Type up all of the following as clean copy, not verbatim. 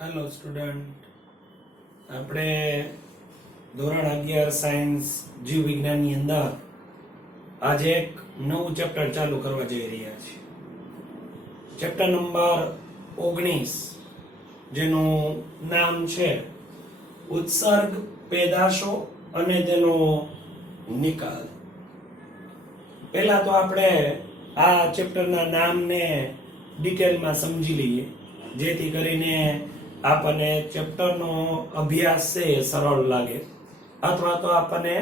Hello student, આપણે ધોરણ 11 science જીવ વિજ્ઞાનની અંદર આજે એક નવું ચેપ્ટર ચાલુ કરવા જઈ રહ્યા છીએ. ચેપ્ટર નંબર 19 જેનું નામ છે ઉત્સર્ગ, પેદાશો અને તેનો નિકાલ. પહેલા તો આપણે આ ચેપ્ટરના નામને ડિટેલમાં સમજી લઈએ, જેથી કરીને આપણને ચેપ્ટરનો અભ્યાસ છે એ સરળ લાગે, અથવા તો આપણને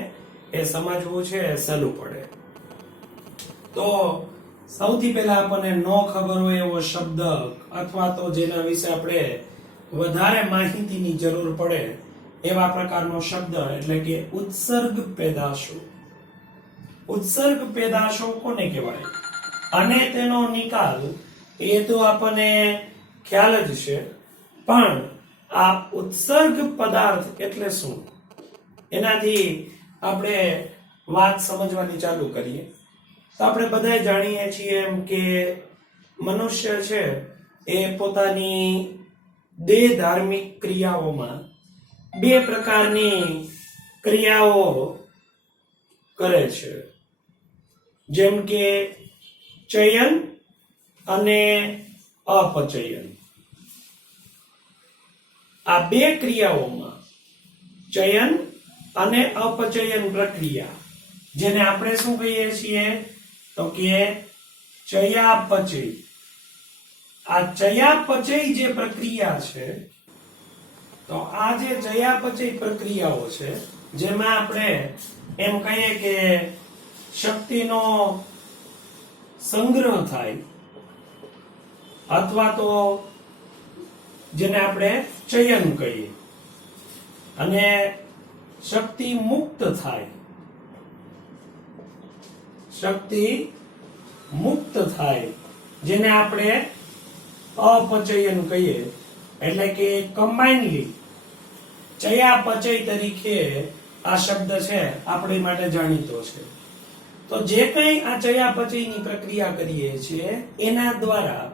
એ સમજવું છે સહેલું પડે. તો સૌથી પહેલા આપણને ન ખબર હોય એવો શબ્દ અથવા તો જેના વિશે આપણે વધારે માહિતીની જરૂર પડે એવા પ્રકારનો શબ્દ એટલે કે ઉત્સર્ગ પેદાશો. ઉત્સર્ગ પેદાશો કોને કહેવાય અને તેનો નિકાલ એ તો આપણને ખ્યાલ જ છે, પણ આ ઉત્સર્ગ પદાર્થ એટલે શું એનાથી આપણે વાત સમજવાની ચાલુ કરીએ. તો આપણે બધા જાણીએ છીએ એમ કે મનુષ્ય છે એ પોતાની દેહ ધાર્મિક ક્રિયાઓમાં બે પ્રકારની ક્રિયાઓ કરે છે, જેમ કે ચયન અને અપચયન. આ બે ક્રિયાઓમાં ચયન અને અપચયન પ્રક્રિયા, જેને આપણે શું કહીએ છીએ તો કે ચયાપચય. આ ચયાપચય જે પ્રક્રિયા છે, તો આ જે ચયાપચય પ્રક્રિયાઓ છે જેમાં આપણે એમ કહીએ કે શક્તિનો સંગ્રહ થાય, અથવા તો જેને આપણે ચયન કહીએ, અને શક્તિ મુક્ત થાય. શક્તિ મુક્ત થાય જેને આપણે અપચયન કહીએ. એટલે કે કમ્બાઇનલી ચયાપચય તરીકે આ શબ્દ છે આપણી માટે જાણીતો છે. તો જે કંઈ આ ચયાપચયની પ્રક્રિયા કરીએ છીએ એના દ્વારા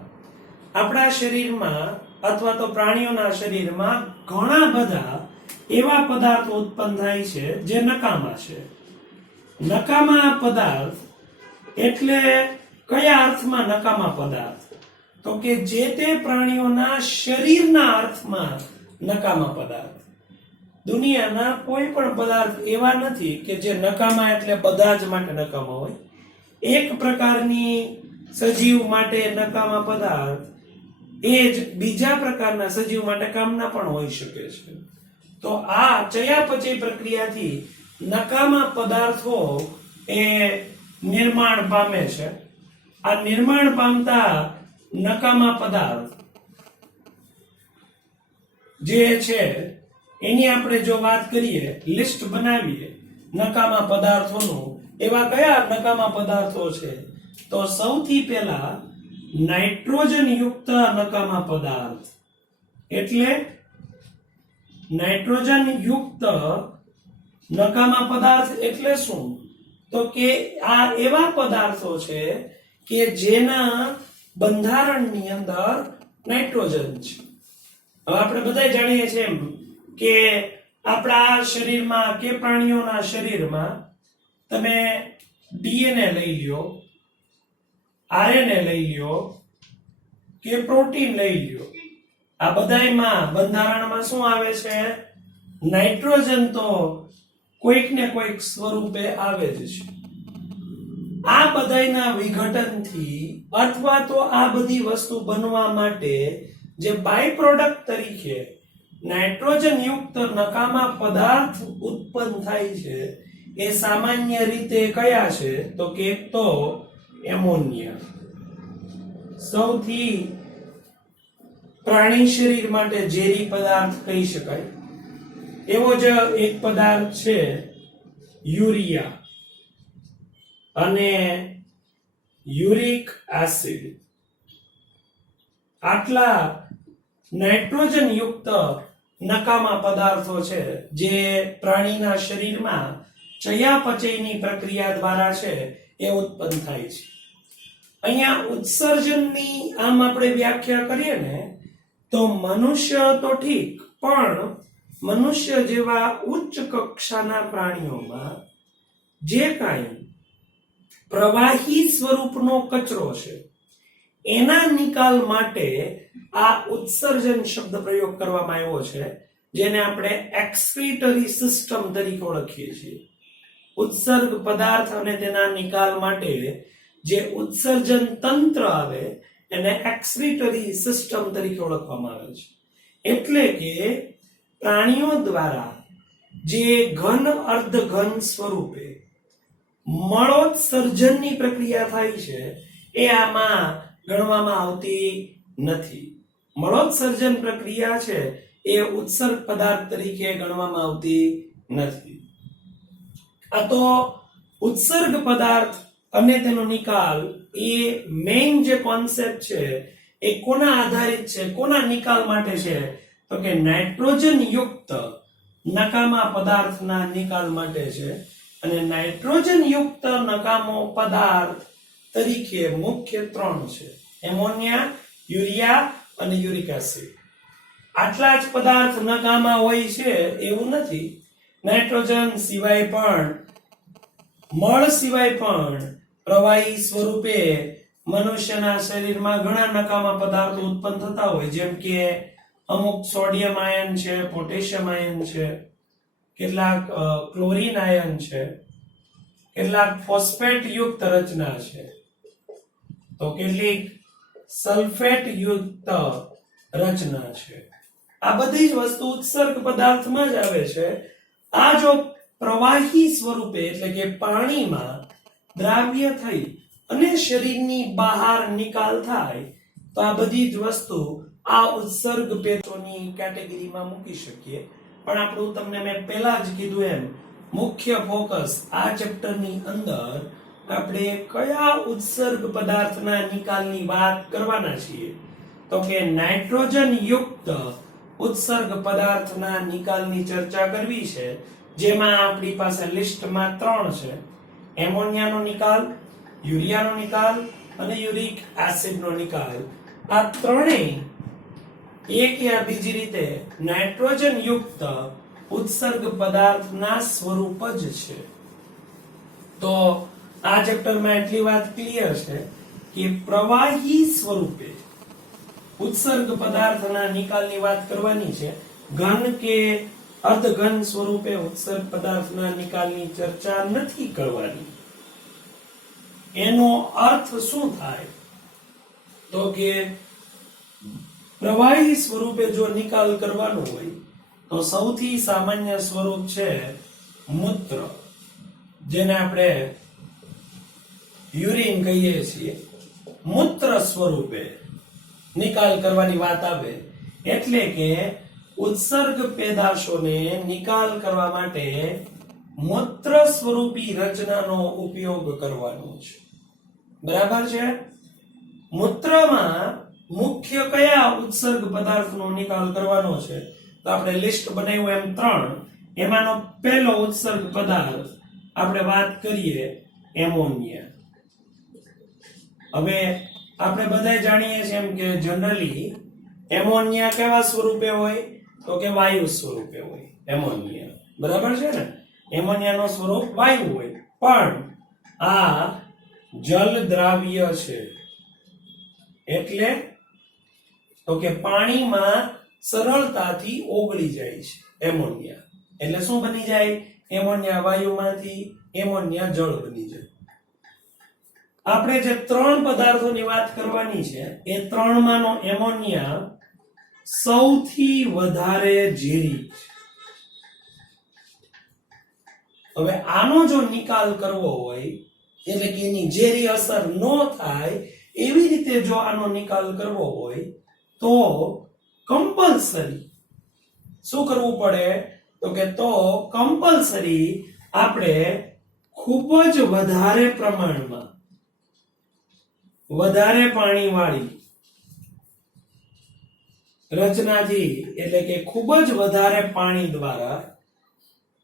આપણા શરીરમાં અથવા તો પ્રાણીઓના શરીરમાં ઘણા બધા એવા પદાર્થો ઉત્પન્ન થાય છે જે નકામા છે. નકામા પદાર્થ એટલે કયા અર્થમાં નકામા પદાર્થ? તો કે જે તે પ્રાણીઓના શરીરના અર્થમાં નકામા પદાર્થ. દુનિયાના કોઈ પણ પદાર્થ એવા નથી કે જે નકામા એટલે બધા જ માટે નકામા હોય. એક પ્રકારની સજીવ માટે નકામા પદાર્થ એ જ બીજા પ્રકારના સજીવ માટે કામના પણ હોઈ શકે છે. તો આ ચયાપચય પ્રક્રિયાથી નકામા પદાર્થો એ નિર્માણ પામે છે. આ નિર્માણ પામતા નકામા પદાર્થ જે છે એની આપણે જો વાત કરીએ, લિસ્ટ બનાવીએ નકામા પદાર્થોનું, એવા કયા નકામા પદાર્થો છે? તો સૌથી પહેલા નાઇટ્રોજન યુક્ત નકામા પદાર્થ. એટલે નાઇટ્રોજન યુક્ત નકામા પદાર્થ એટલે શું? તો કે આ એવા પદાર્થો છે કે જેના બંધારણની અંદર નાઇટ્રોજન છે. હવે આપણે બધા જાણીએ છીએ એમ કે આપણા શરીરમાં કે પ્રાણીઓના શરીરમાં તમે ડીએનએ લઈ લ્યો, આરએનએ લઈ લ્યો કે પ્રોટીન લઈ લ્યો, આ બધાયમાં બંધારણમાં શું આવે છે? નાઇટ્રોજન તો કોઈક ને કોઈક સ્વરૂપે આવે જ છે. આ બધાયના વિઘટનથી અથવા તો આ બધી વસ્તુ બનવા માટે જે બાય પ્રોડક્ટ તરીકે નાઇટ્રોજન યુક્ત નકામા પદાર્થ ઉત્પન્ન થાય છે એ સામાન્ય રીતે કયા છે? તો કે તો એમોનિયા. સૌથી પ્રાણી શરીર માટે ઝેરી પદાર્થ કહી શકાય એવો જ એક પદાર્થ છે યુરિયા અને યુરિક એસિડ. આટલા નાઇટ્રોજન યુક્ત નકામા પદાર્થો છે જે પ્રાણીના શરીરમાં ચયાપચયની પ્રક્રિયા દ્વારા છે એ ઉત્પન્ન થાય છે. અહીંયા ઉત્સર્જનની આમ આપણે વ્યાખ્યા કરીએ ને તો મનુષ્ય તો ઠીક, પણ મનુષ્ય જેવા ઉચ્ચ કક્ષાના પ્રાણીઓમાં જે કાંઈ પ્રવાહી સ્વરૂપનો કચરો છે એના નિકાલ માટે આ ઉત્સર્જન શબ્દ પ્રયોગ કરવામાં આવ્યો છે, જેને આપણે એક્સક્રીટરી સિસ્ટમ તરીકે ઓળખીએ છીએ. ઉત્સર્ગ પદાર્થ અને તેના નિકાલ માટે જે ઉત્સર્જન તંત્ર આવે એને એક્સક્રીટરી સિસ્ટમ તરીકે ઓળખવામાં આવે છે. એટલે કે પ્રાણીઓ દ્વારા જે ઘન અર્ધઘન સ્વરૂપે મળોત્સર્જનની પ્રક્રિયા થાય છે એ આમાં ગણવામાં આવતી નથી. મળોત્સર્જન પ્રક્રિયા છે એ ઉત્સર્ગ પદાર્થ તરીકે ગણવામાં આવતી નથી. આ તો ઉત્સર્ગ પદાર્થ અને તેનો નિકાલ એ મેઇન જે કોન્સેપ્ટ છે એ કોના આધારિત છે, કોના નિકાલ માટે છે? તો કે નાઇટ્રોજન યુક્ત નકામા પદાર્થના નિકાલ માટે છે. અને નાઇટ્રોજન યુક્ત નકામો પદાર્થ તરીકે મુખ્ય 3 છે: એમોનિયા, યુરિયા અને યુરિક એસિડ. આટલા જ પદાર્થ નકામા હોય છે એવું નથી. નાઇટ્રોજન સિવાય પણ, મળ સિવાય પણ પ્રવાહી સ્વરૂપે મનુષ્યના શરીરમાં ઘણા નકામા પદાર્થો ઉત્પન્ન થતા હોય, જેમ કે અમુક સોડિયમ આયન છે, પોટેશિયમ આયન છે, કેટલાક ક્લોરીન આયન છે, કેટલાક ફોસ્ફેટ યુક્ત રચના છે, તો કેટલીક સલ્ફેટ યુક્ત રચના છે. આ બધી જ વસ્તુ ઉત્સર્ગ પદાર્થમાં જ આવે છે. આ જો પ્રવાહી સ્વરૂપે એટલે કે પાણીમાં દ્રાવ્ય થઈ અને શરીરની બહાર નિકાલ થાય તો આ બધી જ વસ્તુ આ ઉત્સર્ગ પેટોની કેટેગરીમાં મૂકી શકીએ. પણ આપણું તમને મેં પહેલા જ કીધું એમ મુખ્ય ફોકસ આ ચેપ્ટરની અંદર આપણે કયા ઉત્સર્ગ પદાર્થના નિકાલની વાત કરવાના છીએ? તો કે નાઇટ્રોજન યુક્ત ઉત્સર્ગ પદાર્થના નિકાલની ચર્ચા કરવી છે, જેમાં આપણી પાસે લિસ્ટમાં 3 છે: એમોનિયાનો નિકાલ, યુરિયાનો નિકાલ અને યુરિક એસિડનો નિકાલ. આ ત્રણેય એક યા બીજી રીતે નાઇટ્રોજન યુક્ત ઉત્સર્ગ પદાર્થના સ્વરૂપ જ છે. તો આ ચેપ્ટરમાં એટલી વાત ક્લિયર છે કે પ્રવાહી સ્વરૂપે ઉત્સર્ગ પદાર્થના નિકાલની વાત કરવાની છે. ઘન કે અર્ધઘન સ્વરૂપે ઉત્સર્ગ પદાર્થના નિકાલની ચર્ચા નથી કરવાની. એનો અર્થ શું થાય? તો કે પ્રવાહી સ્વરૂપે જો નિકાલ કરવાનો હોય તો સૌથી સામાન્ય સ્વરૂપ છે મૂત્ર, જેને આપણે યુરિન કહીએ છીએ. મૂત્ર સ્વરૂપે નિકાલ કરવાની વાત આવે એટલે કે ઉત્સર્ગ પેદાશોને નિકાલ કરવા માટે મૂત્ર સ્વરૂપી રચનાનો ઉપયોગ કરવાનો છે. બરાબર છે? મૂત્રમાં મુખ્ય કયા ઉત્સર્ગ પદાર્થનો નિકાલ કરવાનો છે? તો આપણે લિસ્ટ બનાવ્યું એમ 3. એમાંનો પહેલો ઉત્સર્ગ પદાર્થ આપણે વાત કરીએ એમોનિયા. હવે આપણે બધા જાણીએ છીએ એમ કે જનરલી એમોનિયા કેવા સ્વરૂપે હોય? તો કે વાયુ સ્વરૂપે હોય એમોનિયા. બરાબર છે ને? એમોનિયાનો સ્વરૂપ વાયુ હોય, પણ આ જલ દ્રાવ્ય છે. એટલે તો કે પાણીમાં સરળતાથી ઓગળી જાય છે એમોનિયા. એટલે શું બની જાય? એમોનિયા વાયુમાંથી એમોનિયા જળ બની જાય. આપણે જે 3 પદાર્થોની વાત કરવાની છે એ 3 માંનો એમોનિયા સૌથી વધારે ઝેરી છે. હવે આનો જો નિકાલ કરવો હોય એટલે કે એની ઝેરી અસર ન થાય એવી રીતે જો આનો નિકાલ કરવો હોય તો કમ્પલસરી શું કરવું પડે? તો કે કમ્પલસરી આપણે ખૂબ જ વધારે પ્રમાણમાં વધારે પાણીવાળી રચનાથી એટલે કે ખૂબ જ વધારે પાણી દ્વારા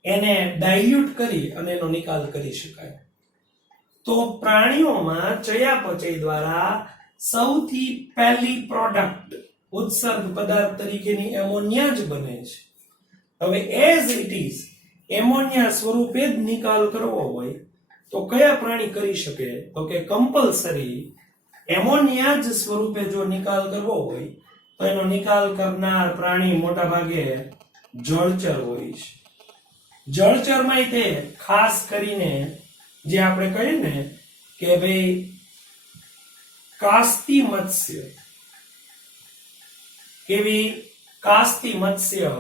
એને ડાયલ્યુટ કરી અને એનો નિકાલ કરી શકાય. તો પ્રાણીઓમાં ચયાપચય દ્વારા સૌથી પહેલી પ્રોડક્ટ ઉત્સર્ગ પદાર્થ તરીકેની એમોનિયા જ બને છે. હવે એઝ ઇટ ઇઝ એમોનિયા સ્વરૂપે જ નિકાલ કરવો હોય તો કયા પ્રાણી કરી શકે? તો કે કમ્પલસરી એમોનિયા જ સ્વરૂપે જો નિકાલ કરવો હોય તો એનો નિકાલ કરનાર પ્રાણી મોટા ભાગે જળચર હોય છે. જળચરમાં તે ખાસ કરીને જે આપણે કહીએ ને કે ભાઈ કાસ્તી મત્સ્ય, કેવી કાસ્તી મત્સ્ય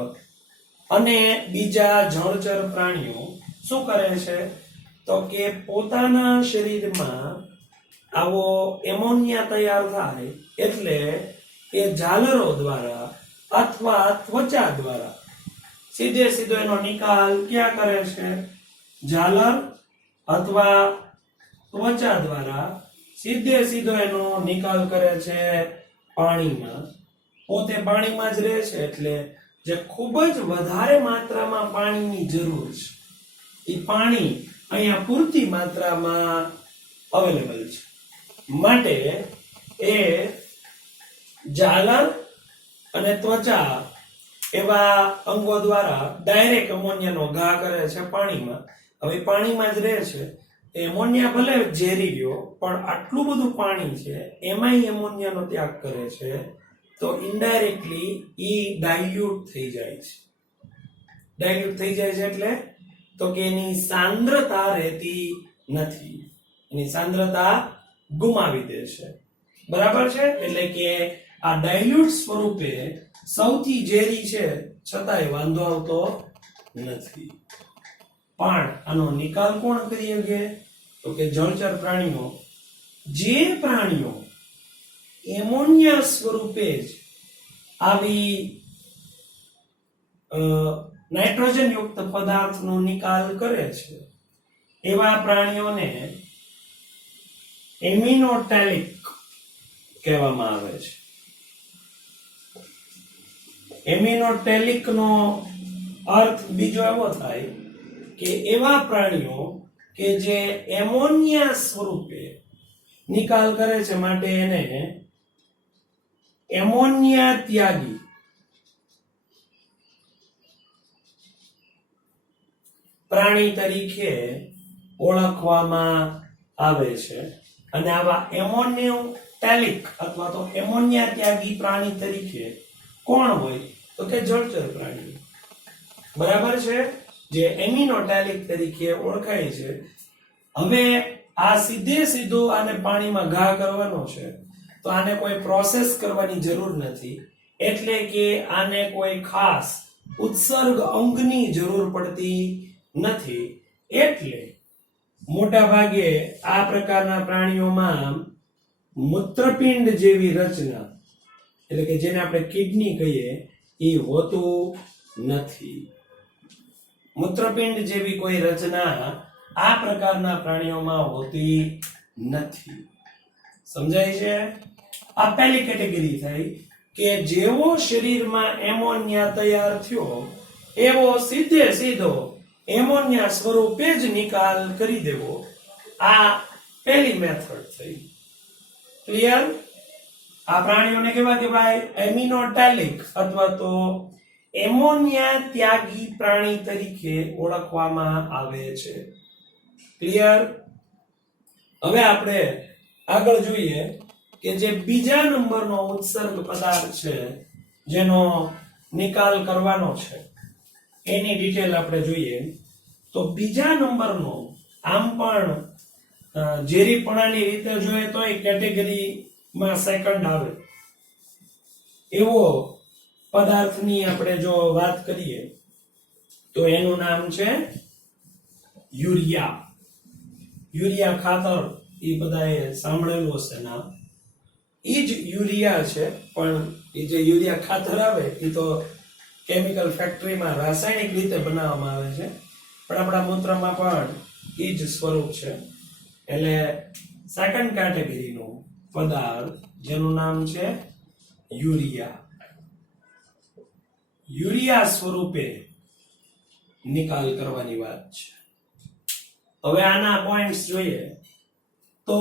અને બીજા જળચર પ્રાણીઓ શું કરે છે તો કે પોતાના શરીરમાં આવો એમોનિયા તૈયાર થાય એટલે એ ઝાલરો દ્વારા અથવા ત્વચા દ્વારા સીધે સીધો એનો નિકાલ ક્યાં કરે છે? ઝાલર અથવા ત્વચા દ્વારા સીધે સીધો એનો નિકાલ કરે છે પાણીમાં. પોતે પાણીમાં જ રહે છે એટલે જે ખૂબ જ વધારે માત્રામાં પાણીની જરૂર છે એ પાણી અહીંયા પૂરતી માત્રામાં અવેલેબલ છે, માટે એ ઝાલર અને ત્વચા એવા અંગો દ્વારા ડાયરેક્ટ એમોનિયાનો ઘા કરે છે પાણીમાં. હવે પાણીમાં જ રહે છે, એમોનિયા ભલે ઝેરી રહ્યો પણ આટલું બધું પાણી છે એમાંય એમોનિયાનો ત્યાગ કરે છે તો ઇનડાયરેક્ટલી ઈ ડાયલ્યુટ થઈ જાય છે. ડાયલ્યુટ થઈ જાય છે એટલે તો કે એની સાંદ્રતા રહેતી નથી, એની સાંદ્રતા ગુમાવી દે છે. બરાબર છે? એટલે કે આ ડાયલ્યુટ સ્વરૂપે સૌથી ઝેરી છે છતાંય વાંધો આવતો નથી. પણ આનો નિકાલ કોણ કરી શકે? તો કે જળચર પ્રાણીઓ. જે પ્રાણીઓ એમોનિયા સ્વરૂપે જ આવી નાઇટ્રોજન યુક્ત પદાર્થનો નિકાલ કરે છે એવા પ્રાણીઓને એમિનોટેલિક કહેવામાં આવે છે. એમિનોટેલિક નો અર્થ બીજો એવો થાય કે એવા પ્રાણીઓ કે જે એમોનિયા સ્વરૂપે નિકાલ કરે છે માટે એને એમોનિયા ત્યાગી પ્રાણી તરીકે ઓળખવામાં આવે છે. અને આવા એમોનિયોટેલિક અથવા તો એમોનિયા ત્યાગી પ્રાણી તરીકે કોણ હોય? તો કે જળચર પ્રાણી. બરાબર છે? જે એમિનોટેલિક તરીકે ઓળખાય છે. હવે આ સીધે સીધો આને પાણીમાં ઘા કરવાનો છે તો આને કોઈ પ્રોસેસ કરવાની જરૂર નથી, એટલે કે આને કોઈ ખાસ ઉત્સર્ગ અંગની જરૂર પડતી નથી. એટલે મોટા ભાગે આ પ્રકારના પ્રાણીઓમાં મૂત્રપિંડ જેવી રચના, એટલે કે જેને આપણે કિડની કહીએ, એ હોતું નથી. મૂત્રપિંડ જેવી કોઈ રચના આ પ્રકારના પ્રાણીઓમાં હોતી નથી. સમજાય છે? આ પહેલી કેટેગરી થઈ કે જેવો શરીરમાં એમોનિયા તૈયાર થયો એવો સીધે સીધો એમોનિયા સ્વરૂપે જ નિકાલ કરી દેવો. આ પહેલી મેથડ થઈ. ક્લિયર? આ પ્રાણીઓને કેવા કહેવાય? એમિનોટેલિક અથવા તો એમોનિયા ત્યાગી પ્રાણી તરીકે ઓળખવામાં આવે છે. ક્લિયર? હવે આપણે આગળ જોઈએ કે જે બીજા નંબરનો ઉત્સર્ગ પદાર્થ છે જેનો નિકાલ કરવાનો છે એની ડિટેલ આપણે જોઈએ તો બીજા નંબરનો આમ પણ ઝેરીપણાની રીતે જોઈએ તો એ કેટેગરીમાં સેકન્ડ આવે એવો પદાર્થની આપણે જો વાત કરીએ તો એનું નામ છે યુરિયા. યુરિયા ખાતર એ બધાએ સાંભળેલું હશે નામ. એ જ યુરિયા છે, પણ એ જે યુરિયા ખાતર આવે એ તો કેમિકલ ફેક્ટરીમાં રાસાયણિક રીતે બનાવવામાં આવે છે, પણ આપણા મૂત્રમાં પણ એ જ સ્વરૂપ છે. એટલે સેકન્ડ કેટેગરીનો પદાર્થ જેનું નામ છે યુરિયા. યુરિયા સ્વરૂપે નિકાલ કરવાની વાત છે. હવે આના પોઈન્ટ્સ જોઈએ તો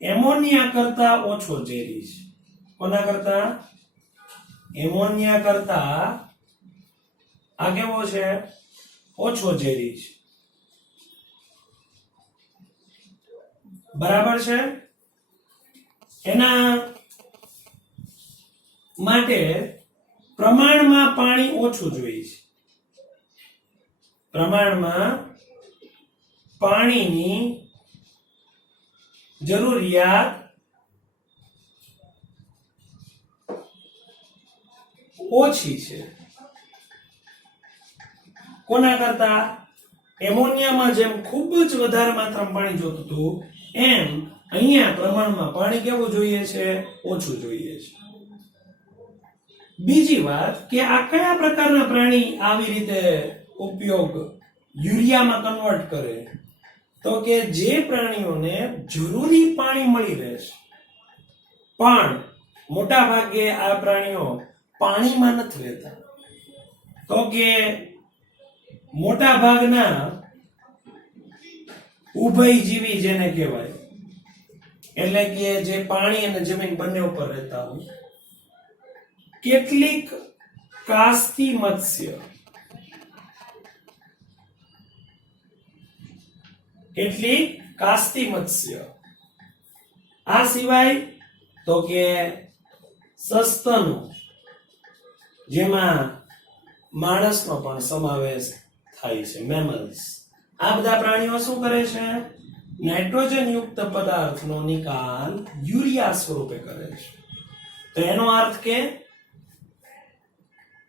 એમોનિયા કરતા ઓછો ઝેરી છે. કોના કરતા? એમોનિયા કરતા આ કેવો છે? ઓછો ઝેરી છે. બરાબર છે. એના માટે પ્રમાણમાં પાણી ઓછું જોઈએ છે. પ્રમાણમાં પાણીની જરૂરિયાત ઓછી છે. કોના કરતા? એમોનિયામાં જેમ ખૂબ જ વધારે માત્રામાં પાણી જોતું હતું એમ અહીંયા પ્રમાણમાં પાણી કેવું જોઈએ છે? ઓછું જોઈએ છે. બીજી વાત કે આ કયા પ્રકારના પ્રાણી આવી રીતે ઉપયોગ યુરિયામાં કન્વર્ટ કરે? તો કે જે પ્રાણીઓને જરૂરી પાણી મળી રહે છે પણ મોટા ભાગે આ પ્રાણીઓ પાણીમાં નથી રહેતા. તો કે મોટા ભાગના ઉભયજીવી જેને કહેવાય, એટલે કે જે પાણી અને જમીન બંને ઉપર રહેતા હોય. કેટલીક કાસ્તી મત્સ્ય, કેટલીક કાસ્તી મત્સ્ય, આ સિવાય તો કે સસ્તનો, જેમાં માણસનો પણ સમાવેશ થાય છે, મેમલ્સ. આ બધા પ્રાણીઓ શું કરે છે? નાઇટ્રોજન યુક્ત પદાર્થનો નિકાલ યુરિયા સ્વરૂપે કરે છે. તો એનો અર્થ કે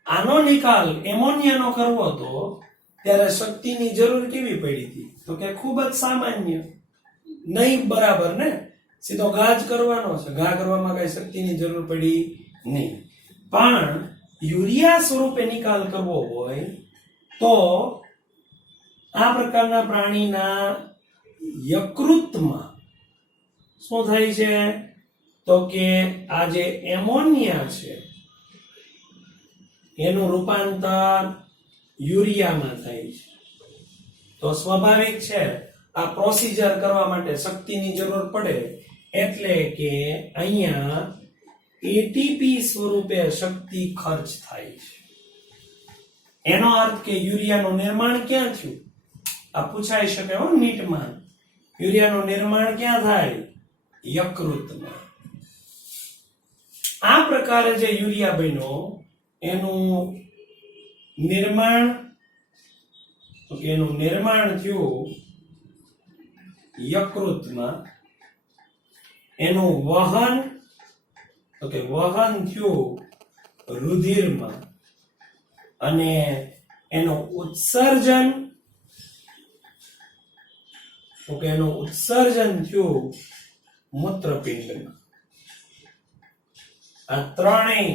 આનો નિકાલ એમોનિયાનો કરવો હતો ત્યારે શક્તિની જરૂર કેવી પડી હતી? તો કે ખૂબ જ સામાન્ય. નહીં બરાબર ને? સીધો ઘા જ કરવાનો છે. ઘા કરવામાં કઈ શક્તિની જરૂર પડી નહીં. પણ યુરિયા સ્વરૂપે નિકાલ કરવો હોય તો આ પ્રકારના પ્રાણીના યકૃતમાં શું થાય છે? તો કે આ જે એમોનિયા છે એનું રૂપાંતર યુરિયામાં થાય છે. તો સ્વાભાવિક છે આ પ્રોસીજર કરવા માટે શક્તિની જરૂર પડે, એટલે કે અહીંયા એટીપી સ્વરૂપે શક્તિ ખર્ચ થાય છે. એનો અર્થ કે યુરિયાનું નિર્માણ ક્યાં થયું? આ પૂછાઈ શકે હો નીટમાં. યુરિયાનું નિર્માણ ક્યાં થાય? યકૃતમાં. આ પ્રકારે જે યુરિયા બન્યો એનું નિર્માણ થયું યકૃતમાં. એનું વહન થયું રુધિરમાં અને એનું ઉત્સર્જન થયું મૂત્રપિંડમાં. આ ત્રણેય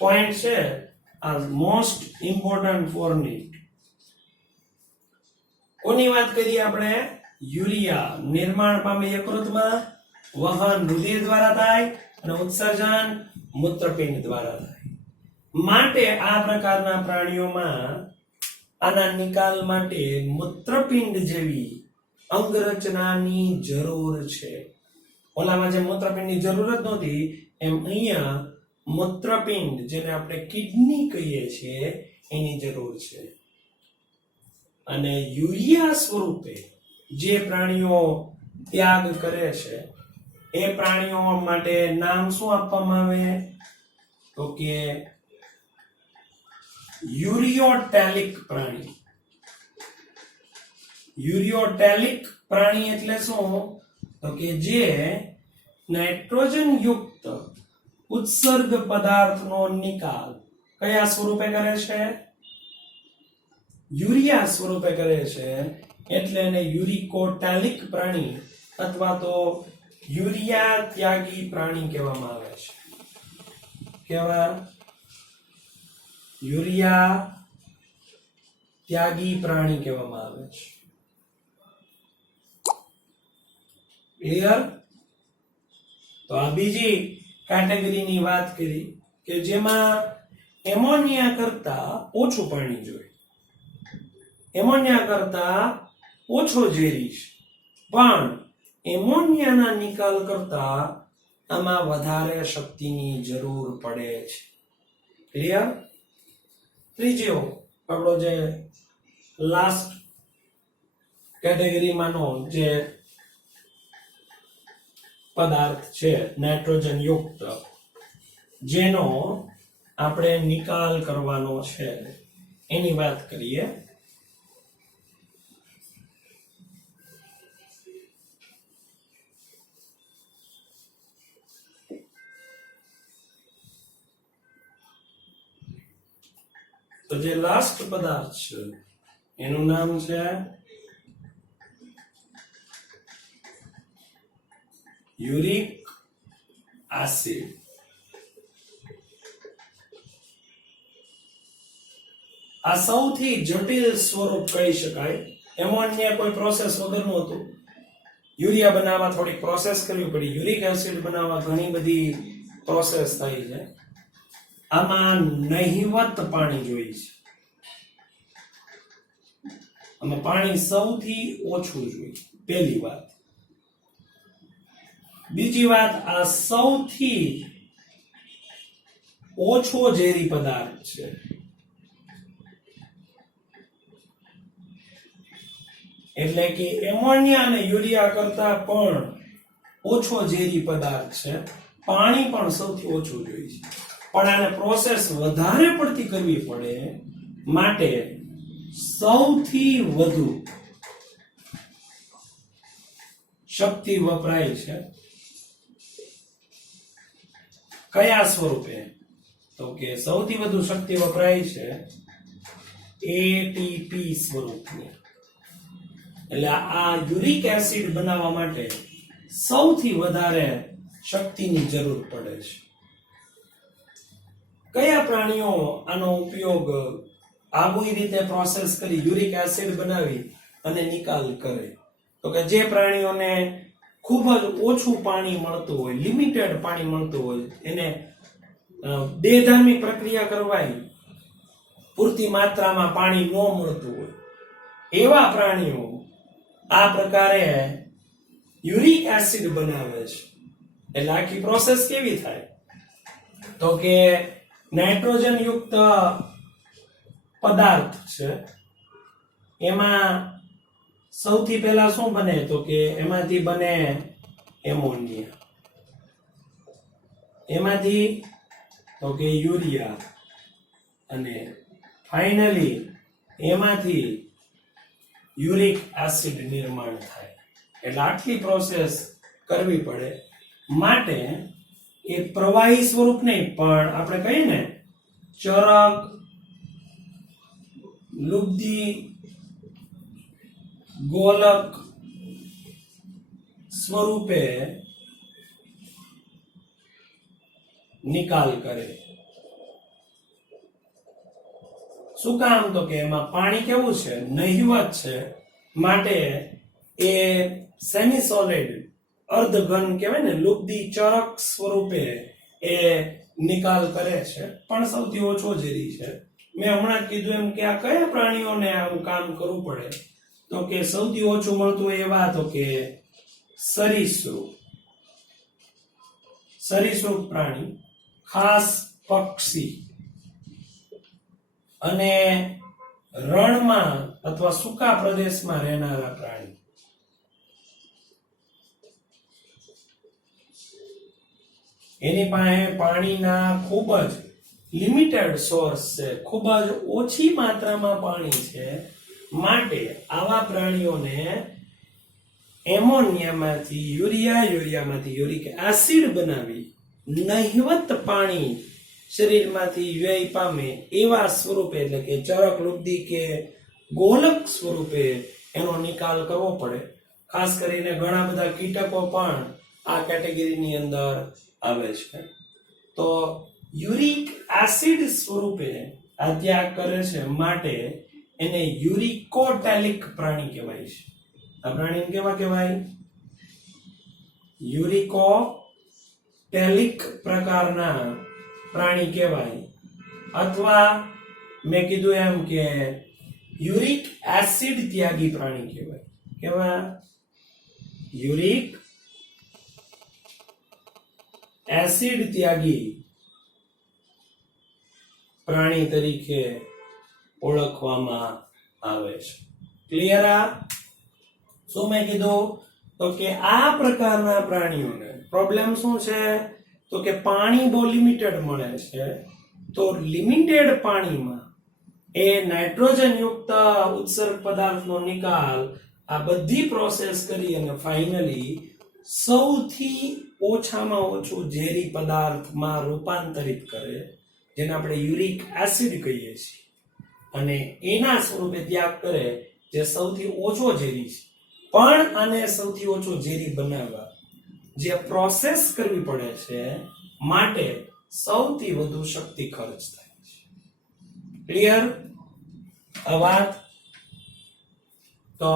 પોઈન્ટ છે આ મોસ્ટ ઇમ્પોર્ટન્ટ ફોર નીટ. કોની વાત કરીએ આપણે? યુરિયા નિર્માણ પામે યકૃતમાં, વહન રુધિર દ્વારા થાય અને ઉત્સર્જન મૂત્રપિંડ દ્વારા થાય. માટે આ પ્રકારના પ્રાણીઓમાં આના નિકાલ માટે મૂત્રપિંડ જેવી અંગરચનાની જરૂર છે. ઓલામાં જે મૂત્રપિંડની જરૂર જ નહોતી એમ અહીંયા મૂત્રપિંડ, જેને આપણે કિડની કહીએ છીએ, એની જરૂર છે. અને યુરિયા સ્વરૂપે જે પ્રાણીઓ ત્યાગ કરે છે એ પ્રાણીઓ માટે નામ શું આપવામાં આવે? તો કે યુરિયોટેલિક પ્રાણી. યુરિયોટેલિક પ્રાણી એટલે શું? તો કે જે નાઇટ્રોજન યુક્ત ઉત્સર્ગ પદાર્થનો નિકાલ કયા સ્વરૂપે કરે છે? યુરિયા સ્વરૂપે કરે છે. એટલે એને યુરિકોટેલિક પ્રાણી અથવા તો યુરિયા ત્યાગી પ્રાણી કહેવામાં આવે છે. કેવા? યુરિયા ત્યાગી પ્રાણી કહેવામાં આવે છે. ક્લિયર? તો આ બીજી કેટેગરીની વાત કરી કે જેમાં એમોનિયા કરતા ઓછું પાણી જોઈએ, એમોનિયા કરતા ઓછો ઝેરી છે, પણ એમોનિયાના નિકાલ કરતા આમાં વધારે શક્તિની જરૂર પડે છે. ક્લિયર? ત્રીજો આપણો જે લાસ્ટ કેટેગરીમાંનો જે પદાર્થ છે નાઇટ્રોજન યુક્ત, જેનો આપણે નિકાલ કરવાનો છે, એની વાત કરીએ. તો જે લાસ્ટ પદાર્થ છે એનું નામ છે યુરિક એસિડ. આ સૌથી જટિલ સ્વરૂપ કહી શકાય. એમોનિયા કોઈ પ્રોસેસ વગરનું હતું. યુરિયા બનાવવા થોડીક પ્રોસેસ કરવી પડી. યુરિક એસિડ બનાવવા ઘણી બધી પ્રોસેસ થઈ છે. આમાં નહિવત પાણી જોઈએ છે. આમાં પાણી સૌથી ઓછું જોઈએ, પહેલી વાત. બીજી વાત, આ સૌથી ઓછો ઝેરી પદાર્થ છે. એટલે કે એમોનિયા અને યુરિયા કરતા પણ ઓછો ઝેરી પદાર્થ છે. પાણી પણ સૌથી ઓછું જોઈએ છે. પણ આને પ્રોસેસ વધારે પડતી કરવી પડે માટે સૌથી વધુ શક્તિ વપરાય છે. કયા સ્વરૂપે? તો કે સૌથી વધુ શક્તિ વપરાય છે એટીપી સ્વરૂપની. એટલે આ યુરિક એસિડ બનાવવા માટે સૌથી વધારે શક્તિની જરૂર પડે છે. કયા પ્રાણીઓ આનો ઉપયોગ આવી રીતે પ્રોસેસ કરી યુરિક એસિડ બનાવી અને નિકાલ કરે? તો કે જે પ્રાણીઓને ખૂબ જ ઓછું પાણી મળતું હોય, લિમિટેડ પાણી મળતું હોય, એને દેહધાર્મિક પ્રક્રિયા કરવાય પૂરતી માત્રામાં પાણી ન મળતું હોય, એવા પ્રાણીઓ આ પ્રકારે યુરિક એસિડ બનાવે છે. એટલે આખી પ્રોસેસ કેવી થાય? તો કે નાઇટ્રોજન યુક્ત પદાર્થ છે, એમાં સૌથી પહેલા શું બને? તો કે એમાંથી બને એમોનિયા, એમાંથી તો કે યુરિયા, અને ફાઇનલી એમાંથી યુરિક એસિડ નિર્માણ થાય. એટલે આટલી પ્રોસેસ કરવી પડે. માટે એ પ્રવાહી સ્વરૂપ નહીં, પણ આપણે કહીએ ને ચરક, લુબ્ધી, ગોલક સ્વરૂપે નિકાલ કરે. શું કામ? તો કે એમાં પાણી કેવું છે? નહિવત છે. માટે એ સેમી સોલિડ, અર્ધઘન કહેવાય ને, લુબ્ધી ચરક સ્વરૂપે એ નિકાલ કરે છે, પણ સૌથી ઓછો ઝેરી છે. મેં હમણાં કીધું એમ કે આ કયા પ્રાણીઓને આવું કામ કરવું પડે? તો કે સૌથી ઓછું મળતું એવા તો કે સરીસૃપ પ્રાણી, ખાસ પક્ષી, અને રણમાં અથવા સૂકા પ્રદેશમાં રહેનારા પ્રાણી. એની પાસે પાણીના ખૂબ જ લિમિટેડ સોર્સ છે, ખૂબ જ ઓછી માત્રામાં પાણી છે. માટે આવા પ્રાણીઓને એમોનિયામાંથી યુરિયા, યુરિયામાંથી યુરિક એસિડ બનાવી નહિવત પાણી શરીરમાંથી વ્યય પામે એવા સ્વરૂપે, એટલે કે ચરક, લુબ્ધી કે ગોલક સ્વરૂપે એનો નિકાલ કરવો પડે. ખાસ કરીને ઘણા બધા કીટકો પણ આ કેટેગરીની અંદર આવે છે. તો યુરિક એસિડ સ્વરૂપે આ ત્યાગ કરે છે, માટે એને યુરિકોટેલિક પ્રાણી કહેવાય છે. આ પ્રાણીને કેવા કહેવાય? યુરિકોટેલિક પ્રકારના પ્રાણી કહેવાય. અથવા મેં કીધું એમ કે યુરિક એસિડ ત્યાગી પ્રાણી કહેવાય. કેવા? યુરિક એસિડ ત્યાગી પ્રાણી તરીકે ઓળખવામાં આવે છે. ક્લિયર? આ શું મેં કીધું? તો કે આ પ્રકારના પ્રાણીઓને પ્રોબ્લેમ શું છે? તો કે પાણી બહુ લિમિટેડ મળે છે. તો લિમિટેડ પાણીમાં એ નાઇટ્રોજન યુક્ત ઉત્સર્ગ પદાર્થનો નિકાલ આ બધી પ્રોસેસ કરી અને ફાઇનલી સૌથી ઓછામાં ઓછું ઝેરી પદાર્થમાં રૂપાંતરિત કરે, જેને આપણે યુરિક એસિડ કહીએ છીએ, અને એના સ્વરૂપે ત્યાગ કરે જે સૌથી ઓછો ઝેરી છે. પણ આને સૌથી ઓછો ઝેરી બનાવવા જે પ્રોસેસ કરવી પડે છે, માટે સૌથી વધુ શક્તિ ખર્ચ થાય છે. ક્લિયર આ વાત? તો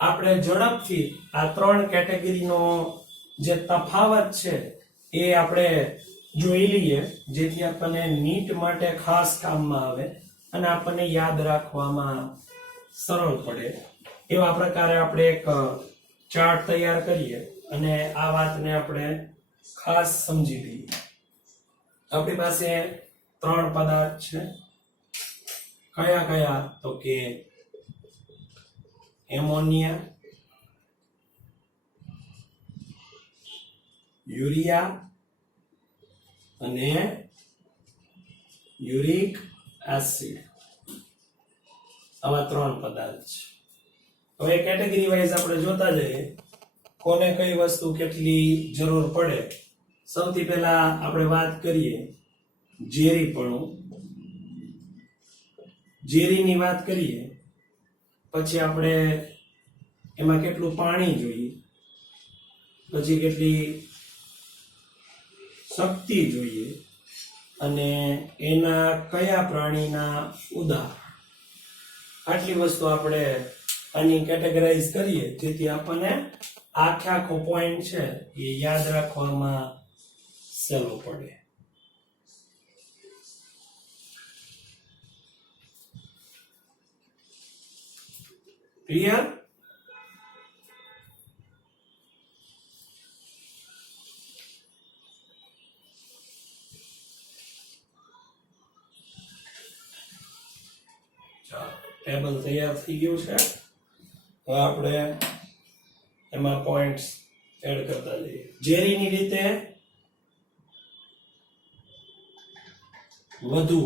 આપણે ઝડપથી આ ત્રણ કેટેગરીનો જે તફાવત છે એ આપણે જોઈ લઈએ, જેથી આપણને નીટ માટે ખાસ કામમાં આવે અને આપણને યાદ રાખવામાં સરળ પડે. એવા પ્રકારે આપણે એક ચાર્ટ તૈયાર કરીએ અને આ વાતને આપણે ખાસ સમજી લઈએ. આપણી પાસે ત્રણ પદાર્થ છે. કયા કયા? તો કે એમોનિયા, યુરિયા અને યુરિક એસિડ. આવા ત્રણ પદાર્થ છે. હવે કેટેગરી વાઇઝ આપણે જોતા જઈએ કોને કઈ વસ્તુ કેટલી જરૂર પડે. સૌથી પહેલા આપણે વાત કરીએ ઝેરીપણું. ઝેરીની વાત કરીએ પછી આપણે એમાં કેટલું પાણી જોઈએ, પછી કેટલી શક્તિ જોઈએ અને એના કયા પ્રાણીના ઉદાહરણ. આટલી વસ્તુ આપણે આની કેટેગરાઇઝ કરીએ જેથી આપણને આખો પોઈન્ટ છે એ યાદ રાખવામાં સહેલો પડે. ક્લિયર? ટેબલ તૈયાર થઈ ગયું છે. હવે આપણે એમાં પોઈન્ટ્સ એડ કરતા જઈએ. ઝેરીની રીતે વધુ,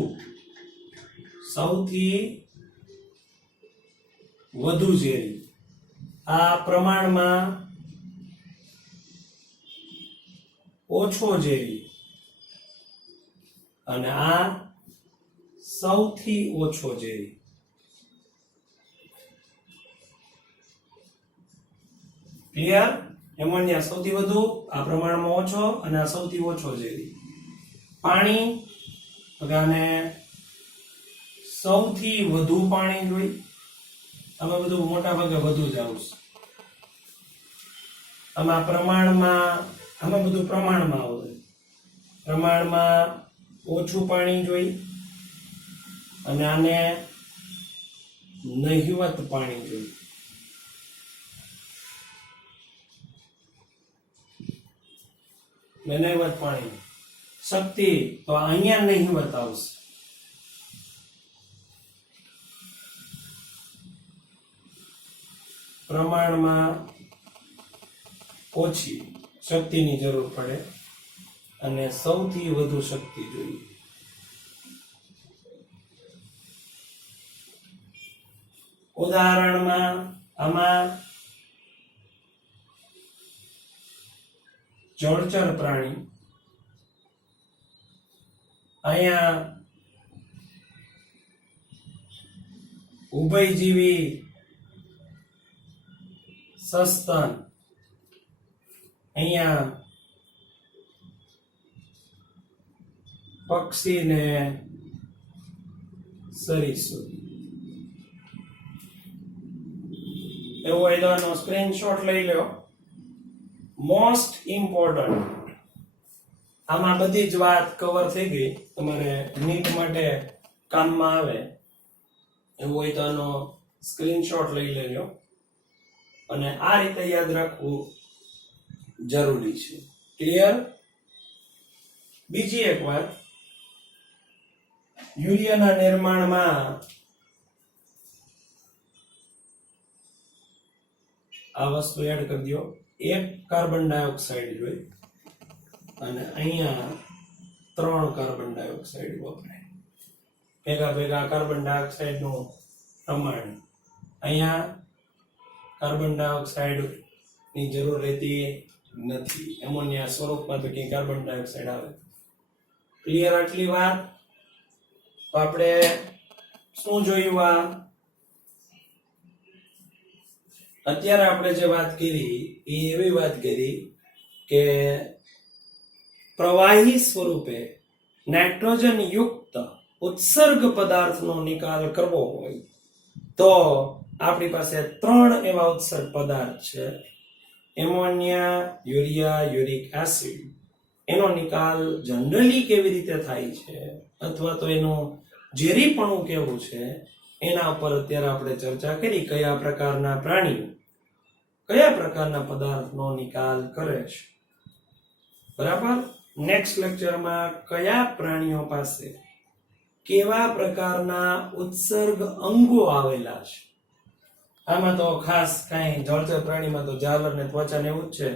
સૌથી વધુ ઝેરી, આ પ્રમાણમાં ઓછો ઝેરી, અને આ સૌથી ઓછો ઝેરી. ક્લિયર? એમોનિયા સૌથી વધુ, આ પ્રમાણમાં ઓછો, અને આ સૌથી ઓછો ઝેરી. પાણી, અને સૌથી વધુ પાણી જોઈ. આમાં બધું મોટા ભાગે વધુ જ આવશે. આમાં બધું પ્રમાણમાં આવશે. પ્રમાણમાં ઓછું પાણી જોઈ, અને આને નહિવત પાણી જોઈ. નહિવત પાણી. શક્તિ તો અહીંયા નહિવત આવશે. પ્રમાણમાં ઓછી શક્તિની જરૂર પડે અને સૌથી વધુ શક્તિ જોઈએ. ઉદાહરણમાં આમાં જળચર પ્રાણી, અહીંયા ઉભયજીવી સસ્તન, અહીંયા પક્ષી ને સરીસૃપ. એવો એનો સ્ક્રીનશોટ લઈ લો. મોસ્ટ ઇમ્પોર્ટન્ટ, આમાં બધી જ વાત કવર થઈ ગઈ. તમારે નીટ માટે કામમાં આવે એવું હોય તો આનો સ્ક્રીનશોટ લઈ લેજો, અને આ રીતે યાદ રાખવું જરૂરી છે. ક્લિયર? બીજી એક વાત, યુરિયાના નિર્માણમાં આ વસ્તુ એડ કરી દો. એક કાર્બન ડાયોક્સાઇડ જોઈએ અને અહીંયા 3 કાર્બન ડાયોક્સાઇડ વપરાય. ભેગા ભેગા કાર્બન ડાયોક્સાઇડ નું પ્રમાણ અહીંયા કાર્બન ડાયોક્સાઇડ ની જરૂર રહેતી નથી. એમોનિયા સ્વરૂપમાં તો કે કાર્બન ડાયોક્સાઇડ આવે. ક્લિયર આટલી વાત? તો આપણે શું જોયું? આ અત્યારે આપણે જે વાત કરી એ એવી વાત કરી કે પ્રવાહી સ્વરૂપે નાઇટ્રોજન યુક્ત ઉત્સર્ગ પદાર્થનો નિકાલ કરવો હોય તો આપણી પાસે 3 એવા ઉત્સર્ગ પદાર્થ છે. Ammonia, urea, uric acid. એનો નિકાલ જનરલી કેવી રીતે થાય છે અથવા તો એનું ઝેરીપણું કેવું છે એના ઉપર અત્યારે આપણે ચર્ચા કરી. કયા પ્રકારના પ્રાણીઓ કયા પ્રકારના પદાર્થનો નિકાલ કરે છે. બરાબર. નેક્સ્ટ લેક્ચરમાં કયા પ્રાણીઓ પાસે કેવા પ્રકારના ઉત્સર્ગ અંગો આવેલા છે. આમાં તો ખાસ કાંઈ જળચર પ્રાણીમાં તો જાલર ને ત્વચા ને એવું જ છે,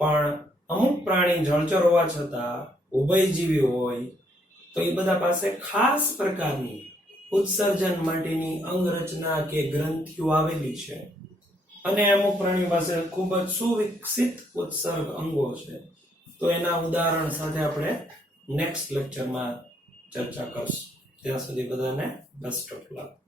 પણ અમુક પ્રાણી જળચર હોવા છતાં ઉભયજીવી હોય તો એ બધા પાસે ખાસ પ્રકારની ઉત્સર્જન માટેની અંગરચના કે ગ્રંથિઓ આવેલી છે અને અમુક પ્રાણીઓ પાસે ખૂબ જ સુવિકસિત ઉત્સર્ગ અંગો છે. તો એના ઉદાહરણ સાથે આપણે નેક્સ્ટ લેક્ચરમાં ચર્ચા કરશું. ત્યાં સુધી બધાને બેસ્ટ ઓફ લક.